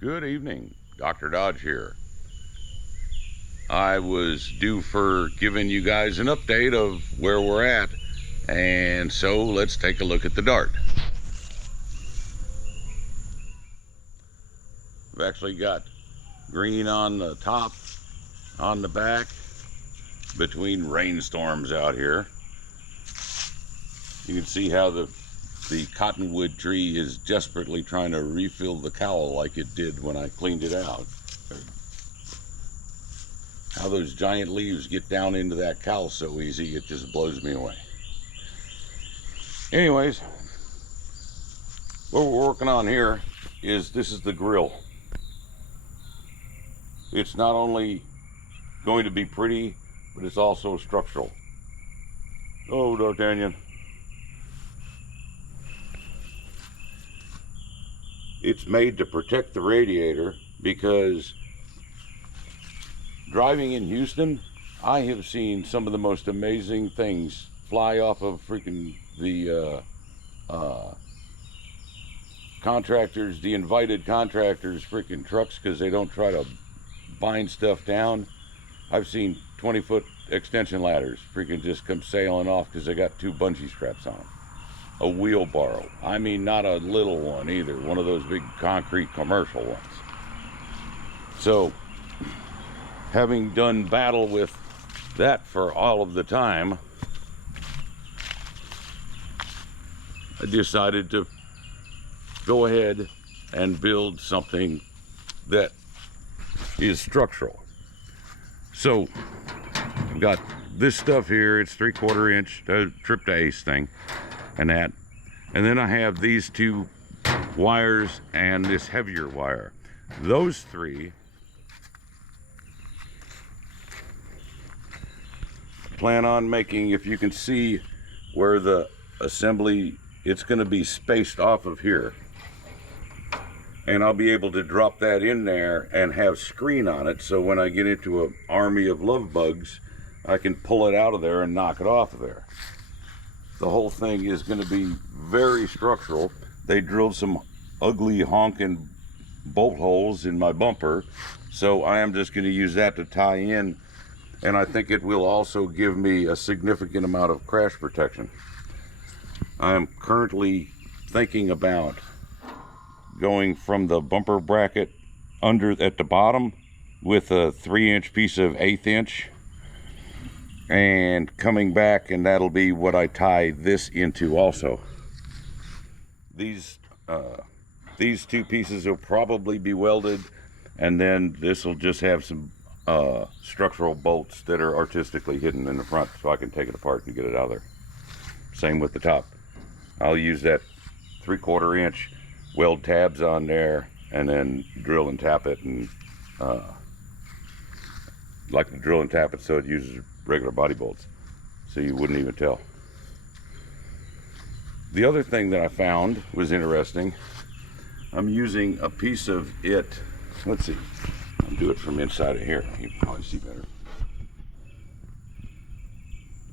Good evening, Dr. Dodge here. I was due for giving you guys an update of where we're at, and so let's take a look at the Dart. We've actually got green on the top, on the back, between rainstorms out here. You can see how the cottonwood tree is desperately trying to refill the cowl like it did when I cleaned it out. How those giant leaves get down into that cowl so easy, it just blows me away. Anyways, what we're working on here is this is the grill. It's not only going to be pretty, but it's also structural. Oh, D'Artagnan. It's made to protect the radiator because driving in Houston, I have seen some of the most amazing things fly off of freaking the contractors, the invited contractors' freaking trucks because they don't try to bind stuff down. I've seen 20-foot extension ladders freaking just come sailing off because they got 2 bungee straps on them. A wheelbarrow. I mean, not a little one either. One of those big concrete commercial ones. So, having done battle with that for all of the time, I decided to go ahead and build something that is structural. So, I've got this stuff here. It's 3/4 inch trip to ace thing. And then I have these 2 wires and this heavier wire. Those 3 plan on making, if you can see where the assembly, it's going to be spaced off of here, and I'll be able to drop that in there and have screen on it, so when I get into an army of love bugs, I can pull it out of there and knock it off of there. The whole thing is going to be very structural. They drilled some ugly honking bolt holes in my bumper, so I am just going to use that to tie in, and I think it will also give me a significant amount of crash protection. I am currently thinking about going from the bumper bracket under at the bottom with a 3-inch piece of 1/8 inch and coming back, and that'll be what I tie this into also. These 2 pieces will probably be welded, and then this will just have some structural bolts that are artistically hidden in the front so I can take it apart and get it out of there. Same with the top. I'll use that 3/4 inch, weld tabs on there, and then drill and tap it, and like to drill and tap it so it uses regular body bolts, so you wouldn't even tell. The other thing that I found was interesting. I'm using a piece of it. Let's see. I'll do it from inside of here. You can probably see better.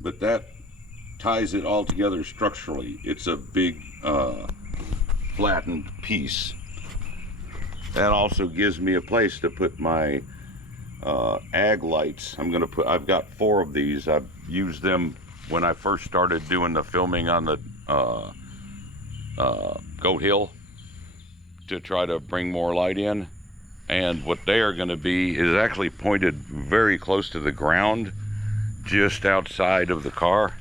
But that ties it all together structurally. It's a big flattened piece. That also gives me a place to put my ag lights. I've got 4 of these. I've used them when I first started doing the filming on the Goat Hill to try to bring more light in. And what they are going to be is actually pointed very close to the ground, just outside of the car,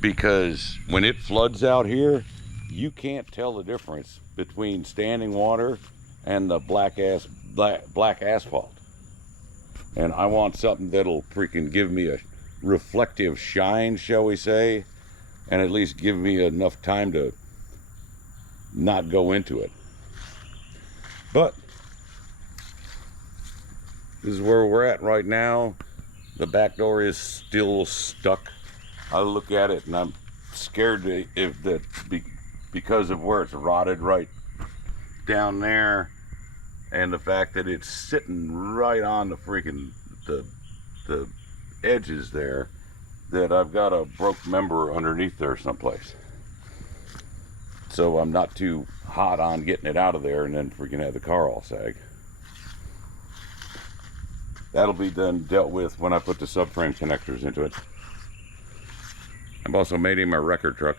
because when it floods out here, you can't tell the difference between standing water and the black asphalt. And I want something that'll freaking give me a reflective shine, shall we say, and at least give me enough time to not go into it. But this is where we're at right now. The back door is still stuck. I look at it and I'm scared because of where it's rotted right down there, and the fact that it's sitting right on the freaking the edges there, that I've got a broke member underneath there someplace. So I'm not too hot on getting it out of there and then freaking have the car all sag. That'll be then dealt with when I put the subframe connectors into it. I've also made him a record truck.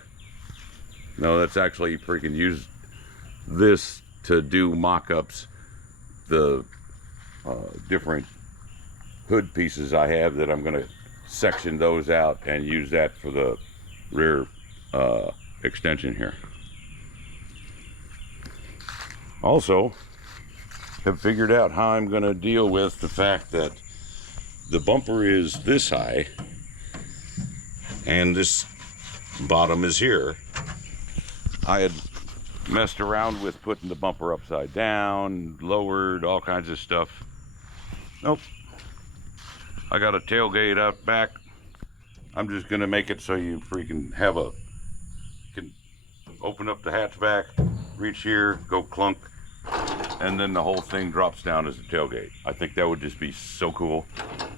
No, that's actually freaking used this to do mock-ups. The different hood pieces I have that I'm going to section those out and use that for the rear extension here. Also, have figured out how I'm going to deal with the fact that the bumper is this high and this bottom is here. I had messed around with putting the bumper upside down, lowered, all kinds of stuff. Nope. I got a tailgate out back. I'm just gonna make it so you freaking have can open up the hatchback, reach here, go clunk, and then the whole thing drops down as a tailgate. I think that would just be so cool.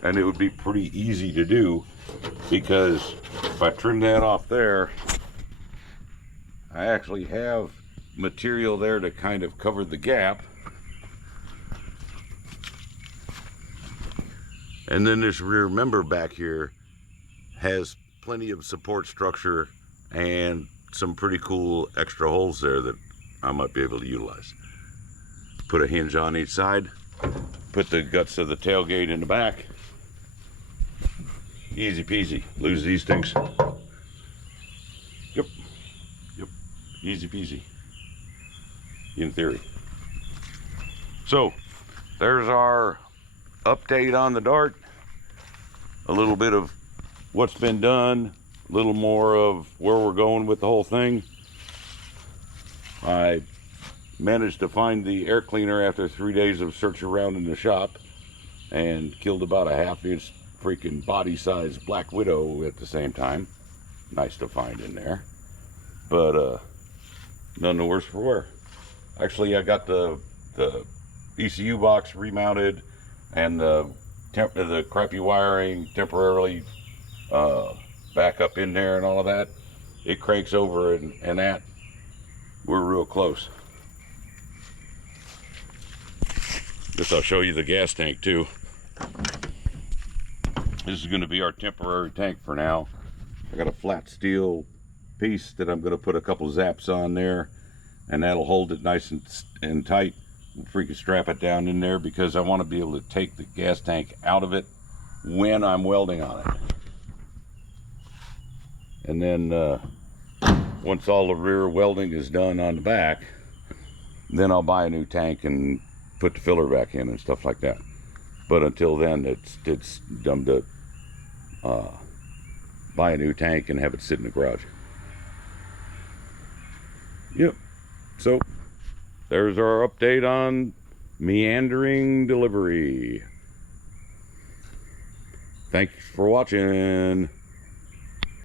And it would be pretty easy to do, because if I trim that off there, I actually have material there to kind of cover the gap. And then this rear member back here has plenty of support structure and some pretty cool extra holes there that I might be able to utilize. Put a hinge on each side, put the guts of the tailgate in the back. Easy peasy. Lose these things. Yep. Easy peasy. In theory. So, there's our update on the Dart. A little bit of what's been done, a little more of where we're going with the whole thing. I managed to find the air cleaner after 3 days of search around in the shop and killed about a 1/2 inch freaking body size Black Widow at the same time. Nice to find in there. But none the worse for wear. Actually, I got the ECU box remounted and the crappy wiring temporarily back up in there and all of that. It cranks over and that we're real close. Guess I'll show you the gas tank too. This is going to be our temporary tank for now. I got a flat steel piece that I'm going to put a couple zaps on there, and that'll hold it nice and tight. Freaking strap it down in there because I want to be able to take the gas tank out of it when I'm welding on it. And then once all the rear welding is done on the back, then I'll buy a new tank and put the filler back in and stuff like that. But until then, it's dumb to buy a new tank and have it sit in the garage. Yep. So there's our update on meandering delivery. Thanks for watching.